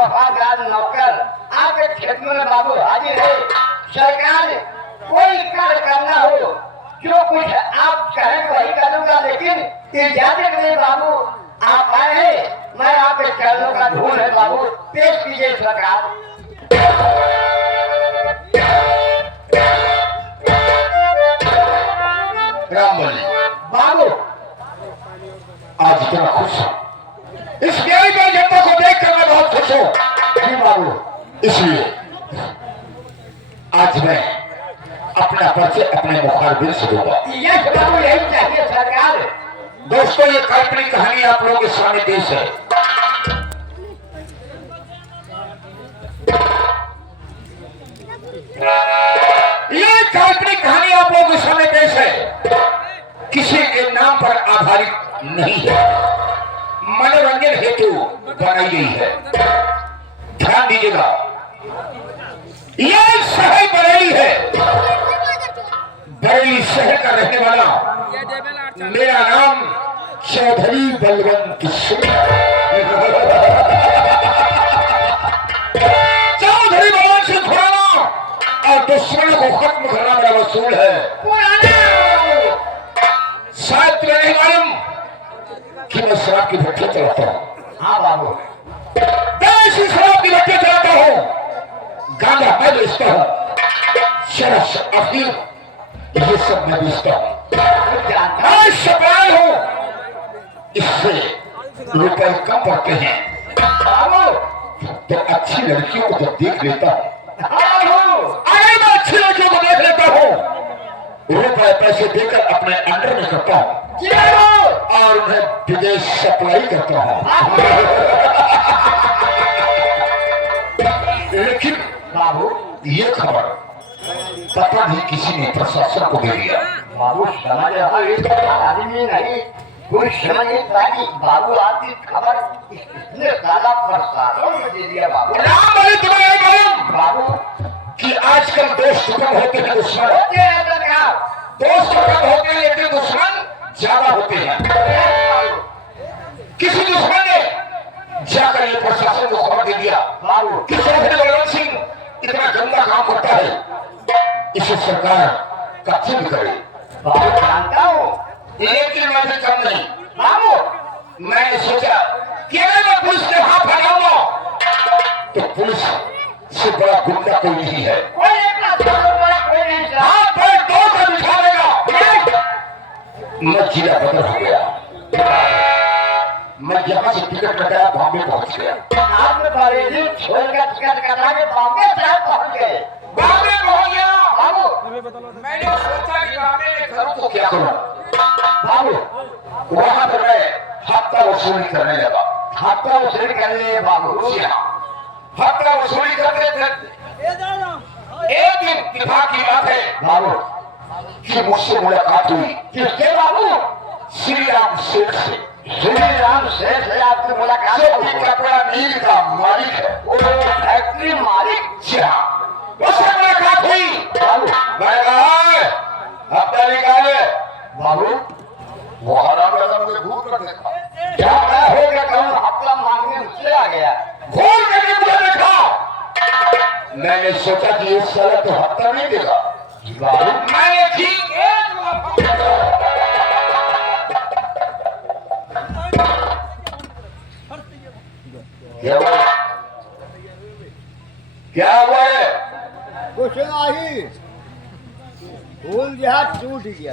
वफादार नौकर आपके खेतों में बाबू हाजिर है। सरकार कोई कार्य करना हो जो कुछ आप कहें वही करूंगा, लेकिन इजाजत नहीं बाबू। आप आए हैं, मैं आपके चरणों का धूल है बाबू, पेश कीजिए सरकार। रामबली बाबू आज इतना खुश हूँ, इस न्याय पर जनता को देखकर मैं बहुत खुश हूँ। जी बाबू, इसलिए आज मैं अपना परिचय अपने मुखारबिन से दूंगा। यस बाबू, यही चाहिए सरकार। दोस्तों, ये काल्पनिक कहानी आप लोगों के सामने पेश है। ये काल्पनिक कहानी आप लोगों के सामने पेश है, किसी के नाम पर आधारित नहीं है, मनोरंजन हेतु बनाई गई है। ध्यान दीजिएगा, यह शहर बरेली है। बरेली शहर का रहने वाला मेरा नाम चौधरी बलवंत सिंह। चौधरी बलवंत सिंह खुराना और दुश्मनों को खत्म करना मेरा वसूल है। शायद तुम्हें नहीं मालूम कि मैं शराब की भट्टी चलाता हूँ। हाँ बाबू, देसी शराब की भट्टी चलाता हूँ, गांजा मैं बेचता हूँ, शराब अफीम ये सब मैं बेचता हूँ। मैं सप्लाई हूँ, इससे रुपए कम पड़ते हैं। बाबू, तो अच्छी लड़कियों को जब देख लेता हूँ, बाबू, अगर मैं अच्छी लड़कियों को देख लेता हूँ, रुपए पैसे देकर अपने अंडर में करता हूँ जी बाबू, और उन्हें विदेश सप्लाई करता हूँ। लेकिन बाबू, ये खबर पता नहीं किसी ने प्रशासन को दे दिया। बाबू समझ रहा आदमी नहीं, कोई समझ नहीं पाई। बाबू आपकी खबर इसने सारा प्रशासन में दे दिया। बाबू, रामबली तुम्हें नहीं मालूम बाबू कि आजकल दोस्त कम होते हैं, दुश्मन होते हैं सरकार। दोस्त कम होते हैं, लेकिन दुश्मन ज्यादा होते हैं। किसी दुश्मन ने जाकर ये प्रशासन को खबर दे दिया बाबू, कि चौधरी बलवंत सिंह इतना गंदा काम करता है, इसे सरकार कब्जे करे। बाबू जानता हूँ। लेकिन मैं भी कम नहीं। बाबू, मैंने सोचा कि अगर मैं पुलिस के हाथ फैलाऊंगा तो पुलिस से बड़ा गुंडा कोई नहीं है। कोई एक कोई नहीं था। हाथ पर दो कर बिठा लेगा। मैं जिला बदल हो गया, मैं यहाँ से टिकट कटाया, बॉम्बे पहुंच गया। आपने बरेली छोड़कर टिकट कटा के बॉम्बे शहर पहुंच गए। बॉम्बे पहुंच गया। बाबू, मैंने सोचा कि बॉम्बे में करूं तो क्या करूं। बाबू, वहां पर मैं हफ्ता वसूली करने लगा। हफ्ता वसूली करने बाबू। जी हाँ, हफ्ता वसूली करते थे। एक दिन इत्तेफाक की बात है बाबू, कि मुझसे मुलाकात हुई किसके बाबू? श्री राम सेठ से। श्री राम सेठ से आपकी मुलाकात जो हुई। कि कपड़ा मिल का मालिक है। वो फैक्ट्री मालिक। जी हाँ, उससे मुलाकात हुई। बाबू, मैंने कहा हफ्ता निकाले। बाबू वो हराम लगा मुझे घूर कर देखा। क्या मैं हो गया कहूँ हफ्ता मांगने मुझसे आ गया। घूर करके मुझे देखा। मैंने सोचा कि ये साला तो हफ्ता नहीं देगा। बाबू, मैंने ठीक क्या हुआ? क्या हुआ है? कुछ नहीं, फूल जहाँ टूट गया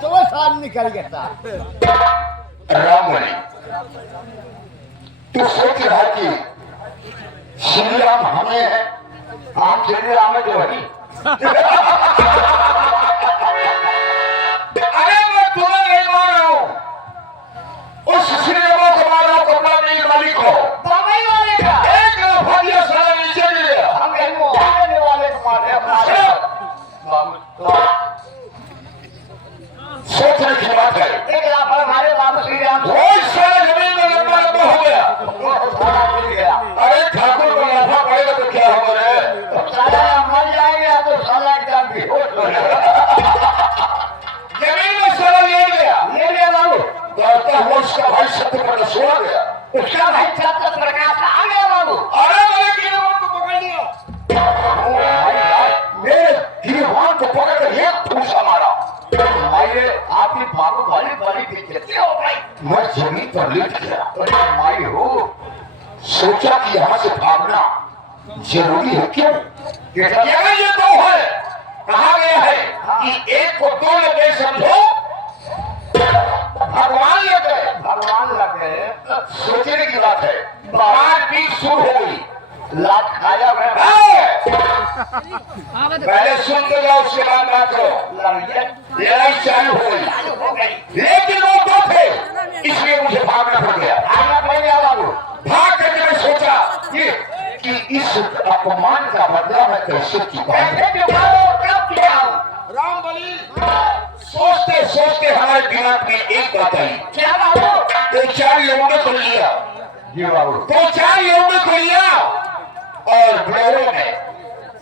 तो साल निकल गया। रामबली, तू सोच रहा कि श्री राम हमें है, हम श्री राम जो है। अरे मैं तुम्हें नहीं मार रहा हूं, उस श्री राम को मार रहा हूं, कपड़ा मिल मालिक को। बम्बई वाले का एक फटिया सारा नीचे गिर गया। हम कहीं मुहाने वाले को मारे हमारे। बाबू, तो सोचने की बात है। एक लाभ हमारे बाबू श्री राम बहुत सारा जमीन में लंबा लंबा हो गया। सारा मिल गया। अरे ठाकुर को मुनाफा पड़ेगा तो क्या होगा रे? सारा मर जाएगा तो साला एकदम बेहोश हो जाएगा। छत्र प्रकाश आ गया बाबू। अरे मेरे गिरवान को पकड़ लिया। मेरे गिरवान को पकड़ कर एक ठूसा मारा। माये आपकी बाबू बड़ी बड़ी बेइज्जती हो गई। मैं जमीन पर लेट गया। अरे माई हो, सोचा कि यहाँ से भागना जरूरी है क्यों? यहाँ ये दो है, कहा गया है कि एक को दो लगे समझो, भगवान लग गए। भगवान लग गए। सोचने की बात है। मारपीट शुरू हो गई। लात खाया गया। पहले सुन तो जाओ, उसके बाद बात करो। लड़ाई चालू हो गई, चालू हो गई। लेकिन वो दो थे, इसलिए मुझे भागना पड़ गया। भागना पड़ गया बाबू। भाग करके मैं सोचा कि इस अपमान का बदला मैं कैसे चुकाऊं। कैसे चुकाओ, कब चुकाओ? राम बलि सोचते सोचते हमारे दिमाग में एक बात आई। क्या बाबू? तो चार लोगों को लिया, जी बाबू। तो चार लोगों को लिया और बोलेरो में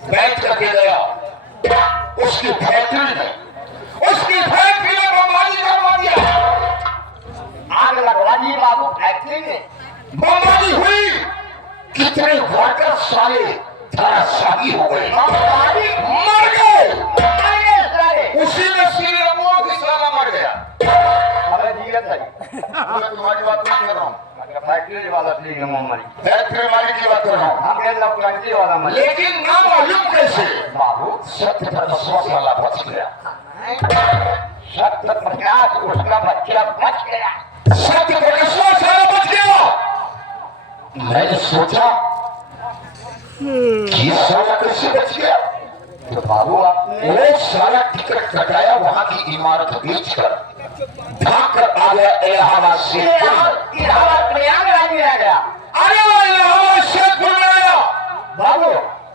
बैठ करके गया उसकी फैक्ट्री में। उसकी फैक्ट्री में बमबारी करवा दिया। आग लगवा दी बाबू फैक्ट्री में। बमबारी हुई, कितने वर्कर सारे धराशायी हो गए, बमबारी मर गए। सारे। उसी में श्री रघुओं की साला मर गया। अरे जीवित है। मैं तुम्हारी बात नहीं कर रहा हूँ, फैक्ट्री वाला श्री मरी। फैक्ट्री वाले की बात कर रहा हूँ। हमें लपलंगी वाला मरी। लेकिन ना मालूम कैसे बाबू सत्य पर विश्वास वाला बच गया। सत्य प्रकाश उसका बच्चा बच गया। सत्य पर विश्वास वाला बच गया। मैंने सोचा कि साला कैसे बच गया। तो बाबू आपने वो सारा टिकट कटाया, वहां की इमारत बेचकर भाग कर आ गया इलाहाबाद से। इलाहाबाद प्रयागराज में आ गया। अरे वो इलाहाबाद से घूम आया बाबू।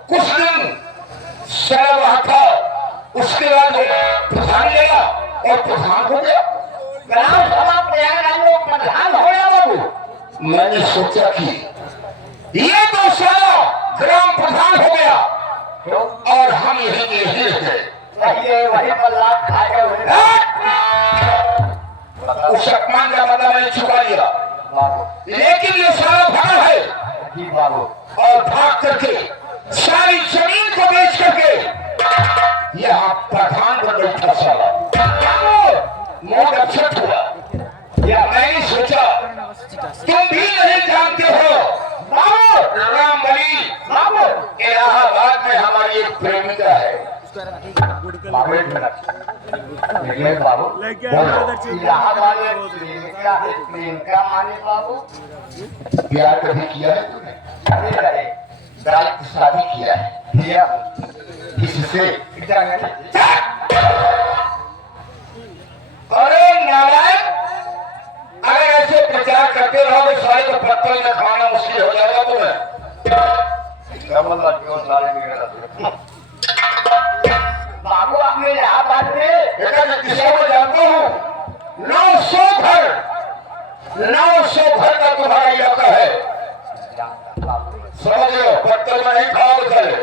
कुछ दिन सड़ा रहा था, उसके बाद वो प्रधान गया और प्रधान हो गया। ग्राम सभा प्रयागराज में प्रधान हो गया बाबू। मैंने सोचा कि ये तो साला ग्राम प्रधान हो गया तो और हम यही रह गए। वही पर लात खा गए। उस अपमान का बदला मैंने चुका लिया, बाबू। लेकिन ये सारा भाग है जी बाबू। और भाग करके सारी जमीन को बेच करके यहाँ प्रधान बन बैठा साला। मूड अपसेट हुआ। या मैंने सोचा तुम भी नहीं जानते हो बाबू, राम बलि बाबू। इलाहाबाद में हमारी एक प्रेमिका है। बाबू एक मिनट। बाबू इलाहाबाद में प्रेमिका माने बाबू। प्यार कभी किया है तूने? अरे अरे शादी किया है किया किससे? जंगल। अरे नारायण, अगर ऐसे प्रचार करते रहो तो सारे को पत्तल में खाना मुश्किल हो जाएगा तुम्हें। बाबू आपने इलाहाबाद में बेटा मैं किसी को जानता हूँ, 900 घर का तुम्हारा इलाका है, समझ लो। पत्तल में नहीं खाओगे चले।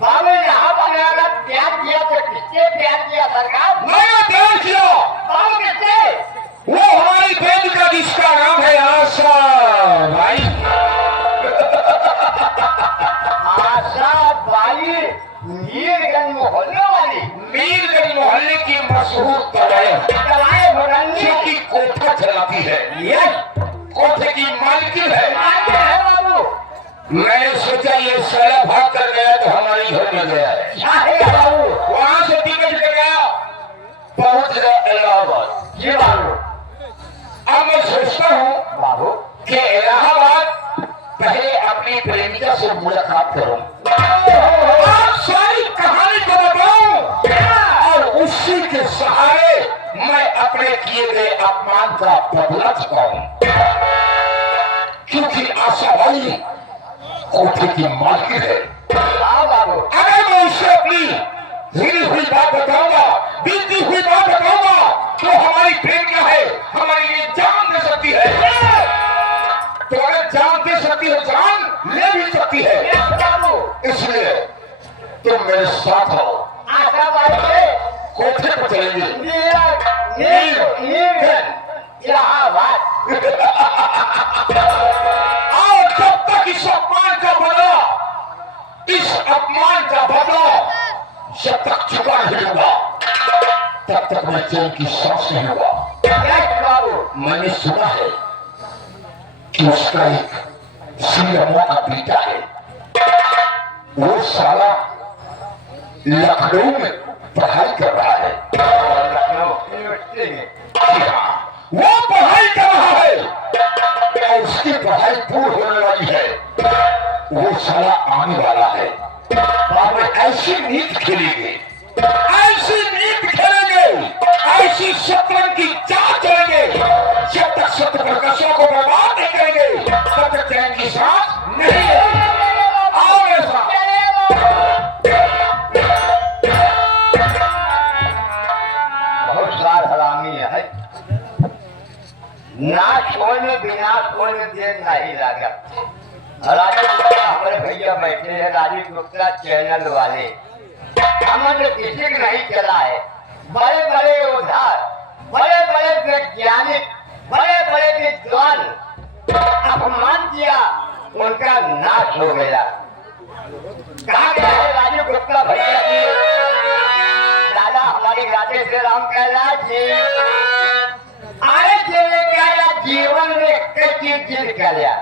बाबू इलाहाबाद में अगर प्यार किया तो किससे प्यार किया सरकार? मैंने ध्यान किया, बाबू किससे? वो हमारी प्रेमिका जिसका नाम है आशा भाई। आशा बाई मीरगंज मोहल्ले वाली। मीरगंज मोहल्ले की मशहूर दवाएं भगंगी की कोठा चलाती है। यस कोठे की मालकिन है। आगे है बाबू। मैंने सोचा ये साला भाग कर गया तो हमारे घर में गया है। चाहे बाबू। वहां से टिकट कर गया, पहुंच गया इलाहाबाद। जी बाबू। अब मैं सोचता हूँ बाबू कि इलाहाबाद पहले अपनी प्रेमिका से मुलाकात करूं और सारी कहानी को बताऊं और उसी के सहारे मैं अपने किए गए अपमान का बदला चुकाऊं। क्योंकि आशा भाई कोठे की मालकिन है। हाँ बाबू। अगर मैं उससे अपनी हुई हुई बात बताऊंगा, बीती हुई बात बताऊंगा तो हमारी प्रेमिका है, हमारे लिए जान दे सकती है। तो अगर जान दे सकती है, जान ले भी सकती है। यस बाबू। इसलिए तुम मेरे साथ आओ, आशा बाई के कोठे पर चलेंगे। नीर इलाहाबाद। अपमान का बदला जब तक चुका नहीं हुआ तब तक मैं चैन की सांस नहीं हुआ। बाबू मैंने सुना है कि उसका एक सीएमओ का बेटा है, वो साला लखनऊ में पढ़ाई कर रहा है। जी हाँ, वो पढ़ाई कर रहा है और उसकी पढ़ाई पूरी होने वाली है। वो साला आने वाला है और मैं ऐसी नींद खेलेंगे, ऐसी नींद खेलेंगे, ऐसी शतरंज की चाल चलेंगे, जब तक सत्यप्रकाशों को बर्बाद नहीं करेंगे तब तक चैन की सांस नहीं लेंगे। आओ मेरे साथ। बहुत सार हरामी है, ना छोड़ने बिना छोड़ने देर नहीं लगा। राजीव गुप्ता हमारे भैया बैठे हैं, राजीव गुप्ता चैनल वाले, हमने किसी को नहीं चला है। बड़े बड़े उद्धार, बड़े बड़े वैज्ञानिक, बड़े बड़े विद्वान अपमान किया, उनका नाश हो गया। कहा गया है राजीव गुप्ता भैया जी, दादा हमारे गाते से राम कैलाश जी आए चले गया, जीवन में कई चीज कर लिया।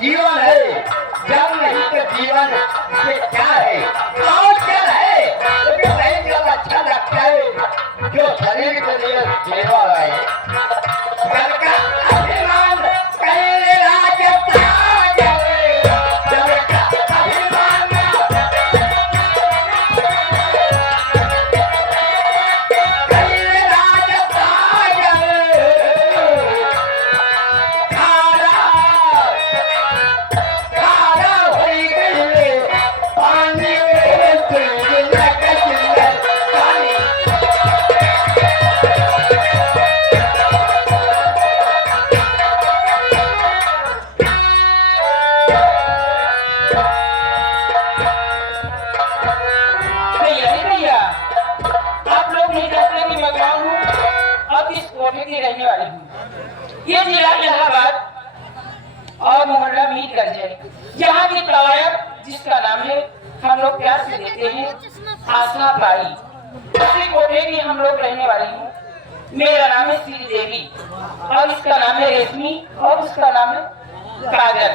जीवन है, जब नहीं तो जीवन ये क्या है? और क्या है? लेकिन नहीं जब अच्छा लगता है जो शरीर के लिए सेवा है। घर का अभिमान कहीं राजता जाए, घर का अभिमान कहीं राजता जाए। रहने वाली हूँ। ये जिला इलाहाबाद और मोहल्ला मीरगंज है, जहाँ की तालाब जिसका नाम है हम लोग प्यार से देते हैं आशा बाई। उसी कोठे की हम लोग रहने वाली हूँ। मेरा नाम है श्री देवी और इसका नाम है रेशमी और उसका नाम है काजल।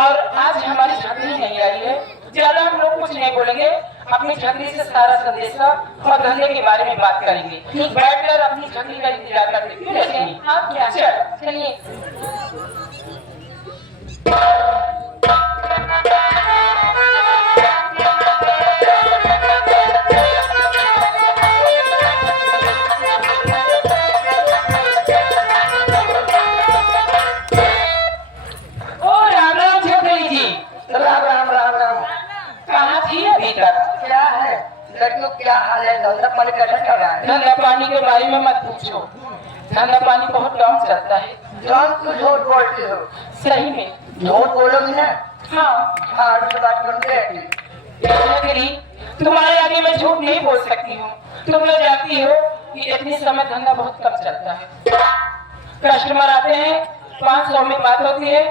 और आज हमारी छतरी नहीं आई है, ज्यादा हम लोग कुछ नहीं बोलेंगे, अपनी छतरी से सारा संदेशा और धंधे के बारे में बात करेंगे। बैठकर अपनी छतरी का इंतजार करते क्यों रहते हैं आप? क्या चलिए। ओ राम राम छतरी जी। राम राम राम राम। कहाँ थी अभी तक? क्या है लड़कियों, क्या हाल है? धंधा पानी कैसा चल रहा है? धंधा पानी के बारे में मत पूछो, धंधा पानी बहुत डाउन चलता है। जान तू झूठ बोलती हो। सही में झूठ बोलोगी ना? हाँ। हाँ से बात करते हैं। छतरी, तुम्हारे आगे मैं झूठ नहीं बोल सकती हूँ। तुम लोग जानती हो कि इतने समय धंधा बहुत कम चलता है। कस्टमर आते हैं, 500 में बात होती है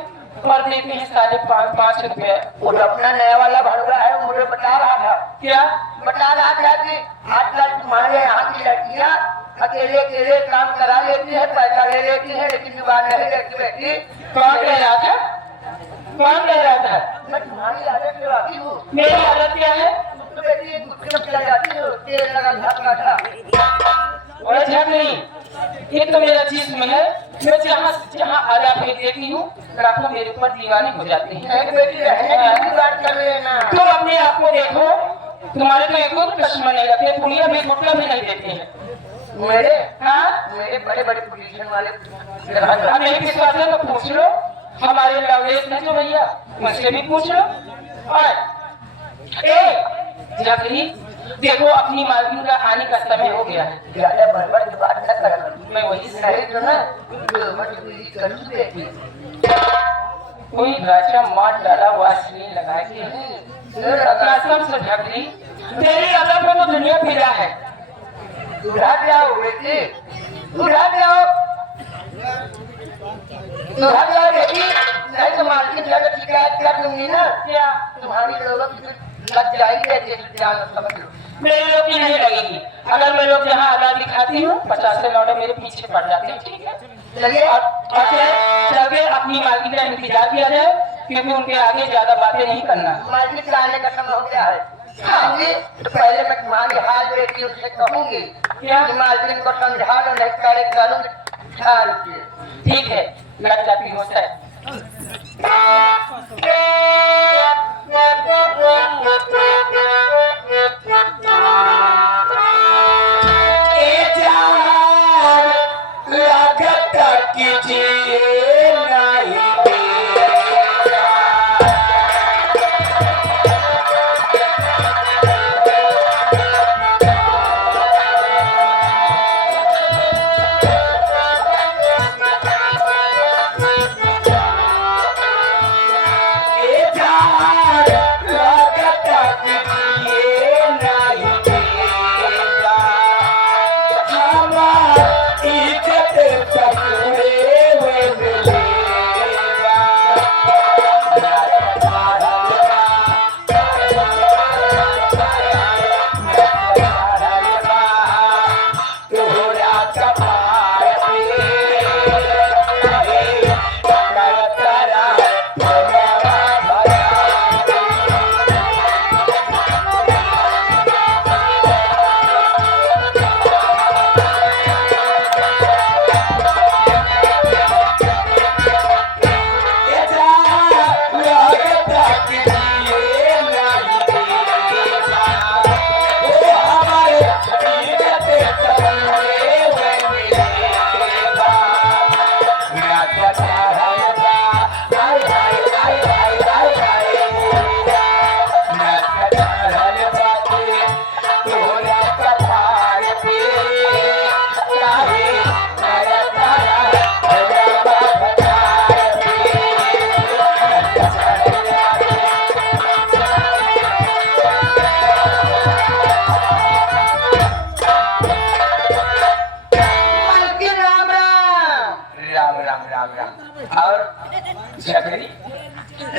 और देते हैं 5.5 रुपए। वो तो अपना नया वाला भड़का है, मुझे बता रहा था। क्या बता रहा था कि आजकल तुम्हारे यहाँ की लड़कियाँ अकेले अकेले काम करा लेती है, पैसा ले लेती है, लेकिन विवाह नहीं करती बेटी। कौन कह रहा था? कौन कह रहा था? मैं तुम्हारी आदत लगाती हूँ। मेरी आदत क्या है? तो बेटी गुस्से में चला जाती हो, तेल लगा धक्का था। और झगड़ी, ये तो मेरा जिस्म है, मैं जहाँ जहाँ आला फेंक देती हूँ लाखों मेरे ऊपर दीवाने हो जाते हैं। बात कर रहे हैं ना। तुम अपने आप को देखो, तुम्हारे तो एक और कस्टमर नहीं लगते, पुलिया में गुटका भी नहीं देते हैं। मेरे हाँ, मेरे बड़े बड़े पोजीशन वाले अब नहीं विश्वास है तो पूछ लो, हमारे लवलेस ने जो भैया उनसे भी पूछ लो। और ए जबरी देखो, अपनी मालकिन का आने का समय हो गया है। ज्यादा बड़बड़ की बात न कर। मैं वही से सही तो ना कर देती। कोई राजा मार डाला वासलीन लगा के कसम से झगड़ी, तेरी अदब में तो दुनिया फिरा है। उठा जाओ बेटी, उठा जाओ, उठा जाओ बेटी, नहीं तो मालकिन जाकर शिकायत कर दूंगी ना। क्या तुम्हारी लोगों की लग जाएगी ऐसे जान समझ लो। मेरे लोग की नहीं लगेगी, अगर मैं लोग जहाँ आधा दिखाती हूँ 50 से लौटे मेरे पीछे पड़ जाते हैं। ठीक है, चलिए चलिए अपनी मालकिन का इंतजार किया जाए, क्योंकि उनके आगे ज्यादा बातें नहीं करना। मालकिन लाने का समय हो गया है। हाँ, तो पहले मैं तुम्हारी हाथ बेटी उससे कहूंगी क्या? कि मालकिन को समझा लो, नहीं करे करूंगी। हाँ रुकिए। ठीक है, लग जाती हो सर।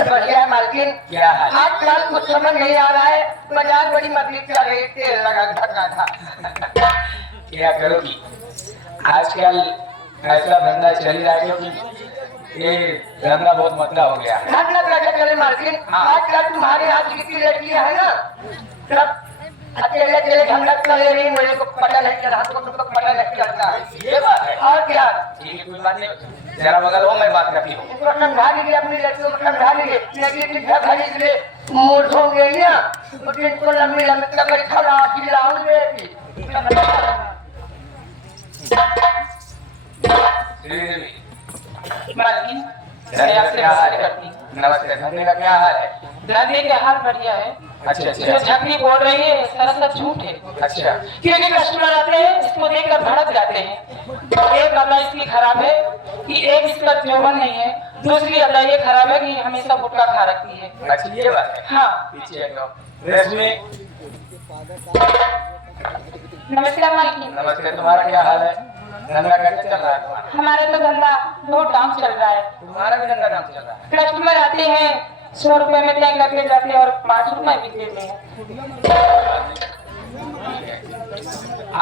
बढ़िया है मालकिन। क्या है? आजकल कुछ समझ नहीं आ रहा है, बाजार बड़ी मकड़ी चल रही, तेल लगा धक्का था। क्या करोगी, आजकल ऐसा धंधा चल रहा है क्योंकि ये धंधा बहुत मतला हो गया है। धंधा कैसे चले मालकिन? आजकल तुम्हारे हाथ की लड़कियां है ना, सब अकेले अकेले धंधा कर ले रही, मुझे को पता नहीं चल रहा, तुमको पता नहीं चलता है। ये बात है। और क्या? ठीक है, कोई बात नहीं, जरा बगल हो, मैं बात करती हूँ। उसको समझा लीजिए, अपनी लड़कियों को समझा लीजिए, लड़की की घर खरीद ले, मूर्ख हो गई ना, तो जिनको लंबी लंबी कमर खड़ा खिलाऊंगे। मालकिन, मैं आपसे बात करती हूँ। नमस्ते, धंधे का क्या हाल है? धंधे का हाल बढ़िया है। अच्छा जो अच्छा झगड़ी बोल रही है सरासर झूठ है, अच्छा। क्योंकि कस्टमर आते हैं इसको देखकर भड़क जाते हैं। एक अदा इसकी खराब है कि एक इसका जौवन नहीं है, दूसरी अदा ये खराब है कि हमेशा गुटखा खा रखती है। अच्छा ये बात है। हाँ, पीछे हटो। रेशमी, नमस्कार मालकिन। नमस्ते, तुम्हारा क्या हाल है? धंधा कैसे चल रहा है तुम्हारा? हमारे तो धंधा बहुत डाउन चल रहा है। तुम्हारा भी धंधा काम चल रहा है? कस्टमर आते हैं 100 रुपए में टैग करके जाते हैं और 5 रुपए भी देते हैं।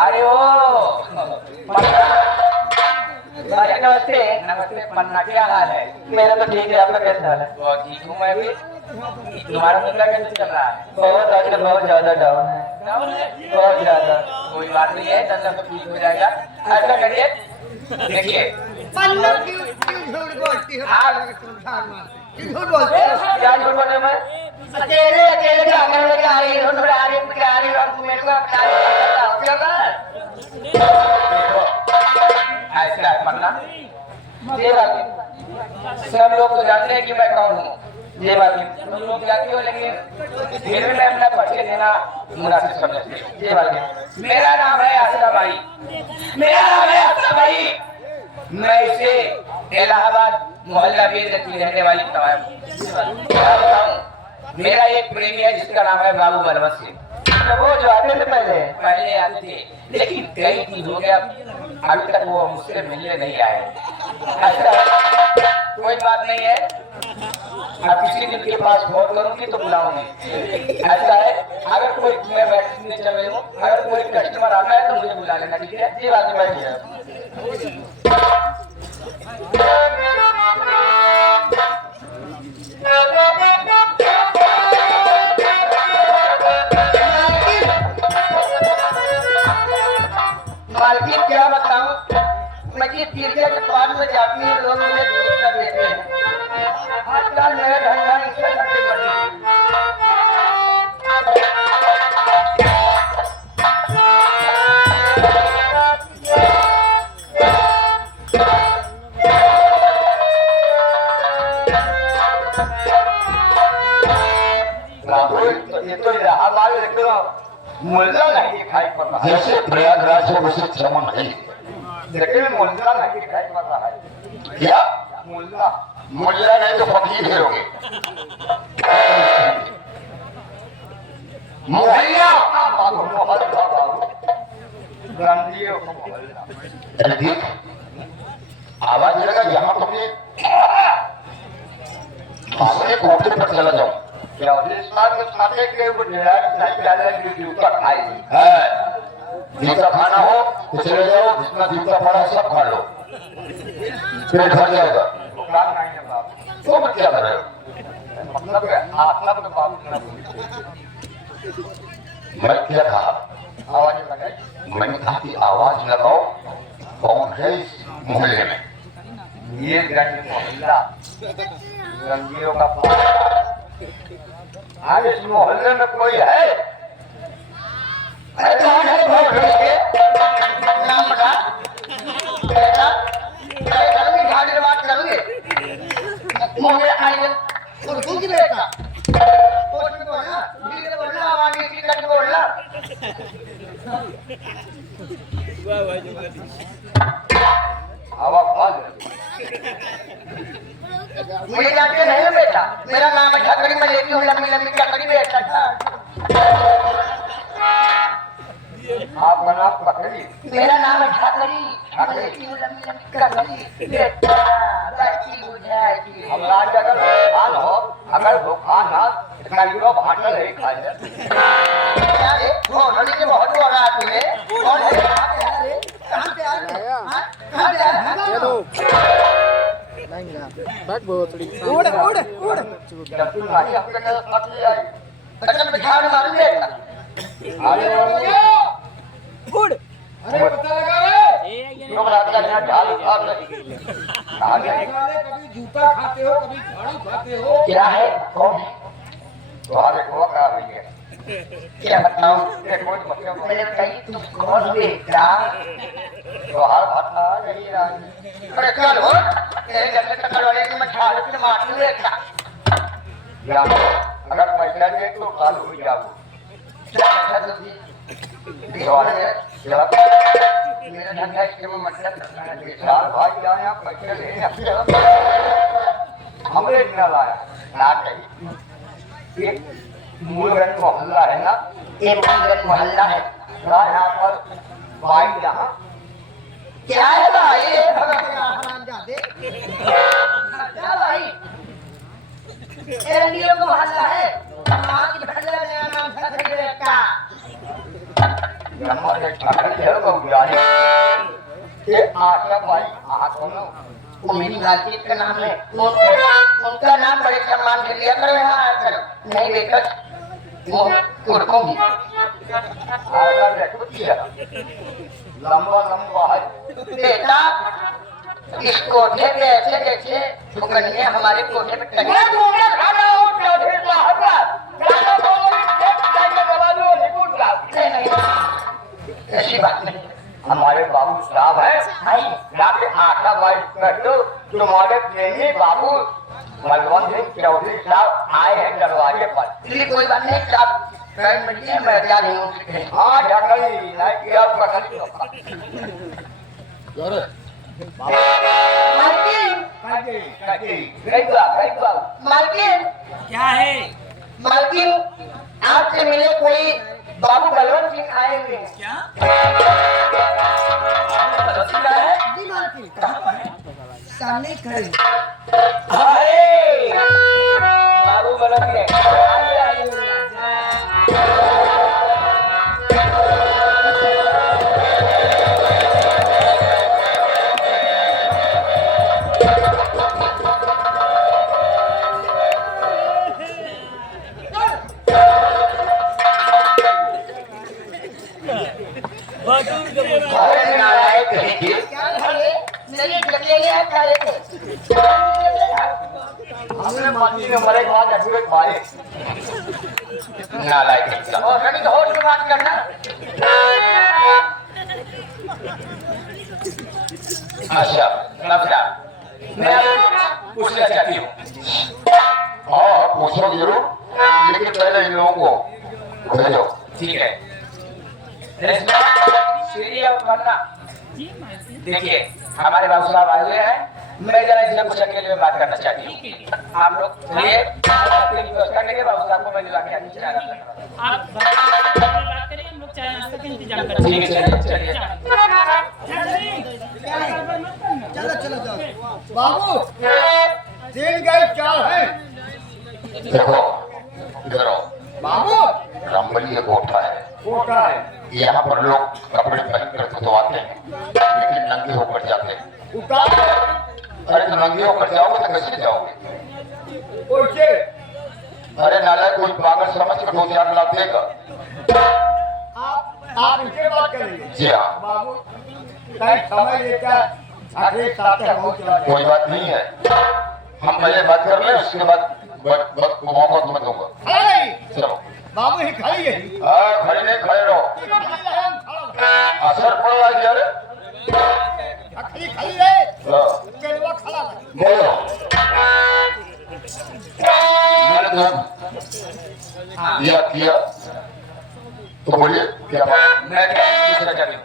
अरे ओ नमस्ते। नमस्ते, पन्ना क्या हाल है? मेरा तो ठीक है, आपका कैसा हाल है? बहुत ठीक हूँ मैं भी। तुम्हारा मुद्दा कैसे चल रहा है? बहुत ज्यादा डाउन है। डाउन है? बहुत ज्यादा। कोई बात नहीं है, धंधा तो ठीक हो जाएगा। ऐसा करिए, देखिए झूठ बोलते हो? क्या झूठ बोल रहे हो? मैं अकेले अकेले आंगन में आ रही हूँ, आ रही हूँ, और मेरे को अपना क्या कर? ऐसा है पन्ना, ये बात है। सब लोग तो जानते हैं कि मैं कौन हूँ, ये बात है। तुम लोग जानते हो, लेकिन फिर भी मैं अपना परिचय देना मुनासिब समझती हूँ, ये बात है। मेरा नाम है आसरा भाई, मेरा नाम है आसरा भाई। मैं इसे इलाहाबाद मोहल्ला बेद की रहने वाली बताऊँ। मेरा एक प्रेमी है जिसका नाम है बाबू बलवंत सिंह। वो जो आते थे पहले आते थे, लेकिन कई दिन हो गया अभी तक वो मुझसे मिलने नहीं आए। अच्छा, कोई बात नहीं है, अब किसी दिन के पास फोन करूंगी तो बुलाऊंगी। ऐसा है, अगर कोई मैं बैठने चले हूँ, अगर कोई कस्टमर आता है तो मुझे बुला लेना, ठीक है? ये बात बैठिए। मालकिन क्या बताऊं, मैं ये पीरिया के पास में जाती हूँ, लोग मुझे दूर कर देते हैं। आजकल मेरा धंधा इससे करके बढ़ी। ये तो इलाहाबाद मुल्ला नहीं दिखाई पड़ रहा है। जैसे प्रयागराज है वैसे चमन है। लेकिन मुल्ला नहीं दिखाई पड़ रहा है। क्या मुल्ला मुल्ला नहीं तो फकीर होगे। मोहल्ला अरे देख, आवाज लगा यहाँ तुमने सामने कोठे पर चला जाओ। जूता खाना हो तो चले जाओ, जितना जूता पड़ा सब खा लो, पेट भर जाएगा। तो मत क्या कर रहे हो? मैं क्या कहा? मैंने कहा कि आवाज लगाओ, कौन है इस मोहल्ले में? ये गंज मोहल्ला गंजियों का मोहल्ला। आज इस मोहल्ले में कोई है? अरे कौन है? बहुत नाम बता। बेटा, करूंगी गाड़ी में बात करूंगी। मोहल्ले आएंगे उर्दू की बेटा कोच में बोलना, धीरे बोलना, आवाज नीचे करके बोलना। मुझे जानते नहीं हो बेटा, मेरा नाम है ठकरी, मैं लेती हूँ लंबी लंबी चकरी बेटा। आपका नाम पकड़ी? मेरा नाम है ठकरी, मैं लेती हूँ लंबी लंबी चकरी बेटा। हम आज अगर दुकान हो, अगर दुकान ना कईयों भाटल नहीं खाए। क्या रे? वो नदी के बहुत बोल रहा है तुम्हें? कौन है? कहाँ पे आ रहे हो? कहाँ पे आ रहे हो? उड़ उड़ उड़ जब तू नहीं अपने का साथ ले आई तब बिठाड़ मार देगा। उड़ अरे पता लगा रे, लोग रात का यहाँ ढाल उठार रही। कभी जूता खाते हो, कभी झाड़ू खाते हो। क्या है? कौन है? तुम्हारे को आ रही है। क्या बताऊं? कोई मतलब मैंने कही तुम कौन बेटा? तुम्हारा भाषा नहीं रही। अरे कल हो तेरे जैसे टक्कर वाले की मैं झाड़ू से मार दूं बेटा। जानो, अगर पैसा दे तो कल हो जाओ। क्या पैसा दोगी? दिवाली है, मेरा धंधा इसके में मतलब विशाल भाई जाए आप पैसे ले हमरे इतना लाया ना कही। एक मूलगंज मोहल्ला है ना, ये मूलगंज मोहल्ला है यहाँ पर भाई जहाँ क्या है भाई? क्या भाई? एरंडियों का मोहल्ला है, वहाँ की भंडा मेरा नाम ठकरी का। यहाँ एक ठकरी है वो जाने ये आशा भाई आँखों में वो मेरी मालकिन का नाम है, उनका नाम बड़े सम्मान से लिया करो, यहाँ आया करो, नहीं लेकर वो कुड़कोगी। लंबा लंबा है बेटा, इस कोठे पे ऐसे जैसे सुकन्या हमारे कोठे पे टंगी। ऐसी बात नहीं, हमारे बाबू साहब है, यहाँ पे आटा वाइट कर दो, तुम्हारे प्रेमी बाबू बलवंत सिंह चौधरी साहब आए हैं दरवाजे पर। इसलिए कोई बात नहीं साहब, ट्रेन मिल गई, मैं जा रही हूँ। हाँ ढकल नहीं किया पकड़ मालकिन क्या है? मालकिन आपसे मिले कोई बाबू बलवंत सिंह आए हुए हैं। क्या सामने खड़े अरे बाबू बलवंत सिंह अरे नारायण कहेंगे क्या खड़े मेरे अकेले हैं खड़े थे, हमने मंदिर में मरे के बाद अभी भाई नालायक है। और कहीं तो और की बात करना। अच्छा नमस्कार, मैं पूछना चाहती हूँ। हाँ पूछो जरूर, लेकिन पहले इन लोगों को भेजो। ठीक है देखिए, हमारे बाबू साहब आए हुए हैं, मैं जरा इससे कुछ अकेले में बात करना चाहती हूँ। आप लोग चलिए व्यवस्था करिए, बाबू साहब को मैं दिला के आनी चाहिए। आप बात करिए, हम लोग चाय नाश्ता का इंतजाम करते हैं। ठीक है चलिए। चलो चलो जाओ बाबू, दिन गए क्या है देखो इधर आओ, बाबू? रामबली एक कोठा है, कोठा है, यहाँ पर लोग कपड़े पहन कर तो आते हैं, लेकिन नंगे होकर जाते हैं। उतार अरे तो नंगे होकर जाओगे तो कैसे जाओगे? ओके, अरे नालायक कोई पागल समझ कर 2-4 लाख देगा। आप इनसे बात करेंगे? जी हाँ, बाबू कहीं समय लेकर अगले साथ हो चला जाए। कोई बात नहीं है, हम पहले बात कर ले, उसके बाद मौका तुम्हें दूंगा। खड़े चलो बाबू ही खड़ी है, हाँ खड़े नहीं, खड़े रहो, असर पड़ रहा है क्या रे? खड़ी खड़ी है, हाँ, केलवा खड़ा है। बोलो। मैंने तो याद किया, तो बोलिए क्या बात? मैं क्या पूछना चाहती हूँ।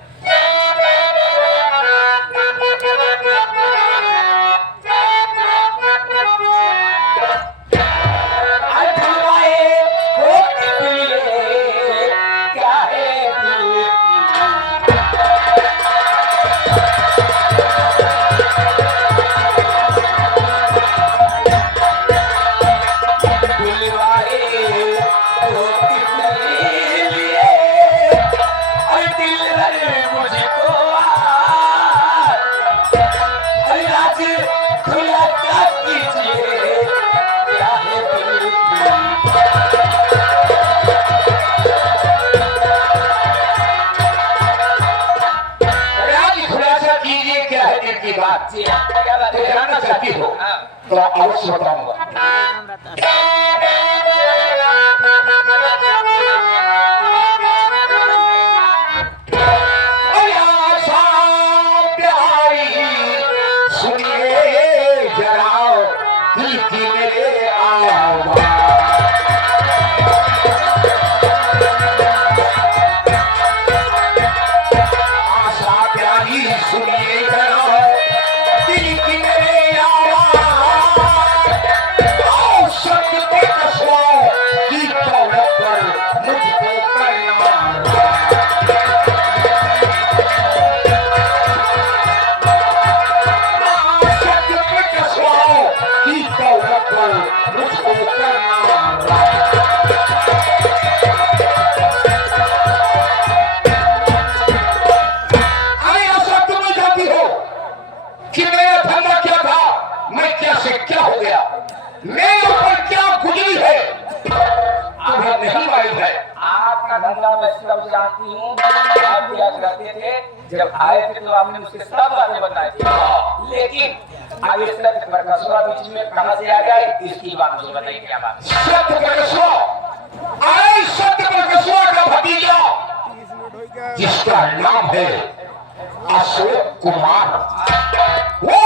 जानना चाहती हो तो अवश्य बताऊंगा। सुनिए जरा दिल की मेरे आवाज, आशा प्यारी सुनिए जरा दिल की मेरे आवाज, आओ सत्य मेरे ऊपर क्या गुजरी है तुम्हें नहीं मालूम है। आपका धंधा मैं सब जानती हूँ। आप क्या करते थे जब आए थे तो आपने मुझसे सब बातें बताई थी, लेकिन आगे सत्य प्रकाशवा बीच में कहां से आ गया इसकी बात मुझे बताइए क्या बात है? सत्य प्रकाशवा आए सत्य प्रकाशवा का भतीजा जिसका नाम है अशोक कुमार।